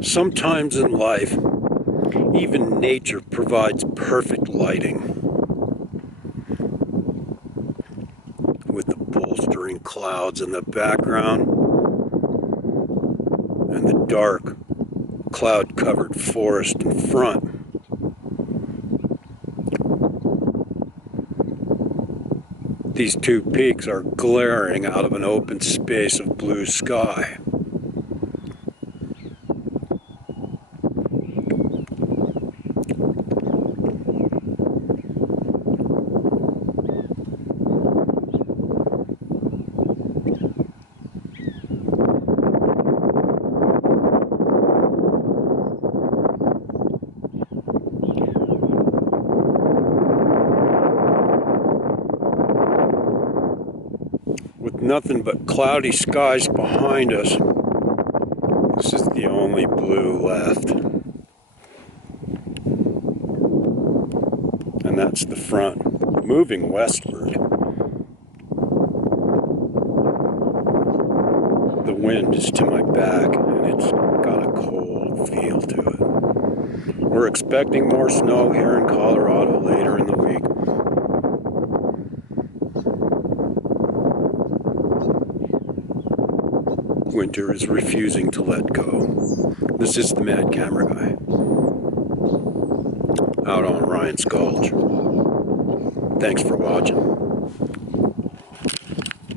Sometimes in life, even nature provides perfect lighting, with the bolstering clouds in the background and the dark, cloud-covered forest in front. These two peaks are glaring out of an open space of blue sky. With nothing but cloudy skies behind us, this is the only blue left. And that's the front, moving westward. The wind is to my back, and it's got a cold feel to it. We're expecting more snow here in Colorado later in the week. Winter is refusing to let go. This is the Mad Camera Guy, out on Ryan's Gulch. Thanks for watching.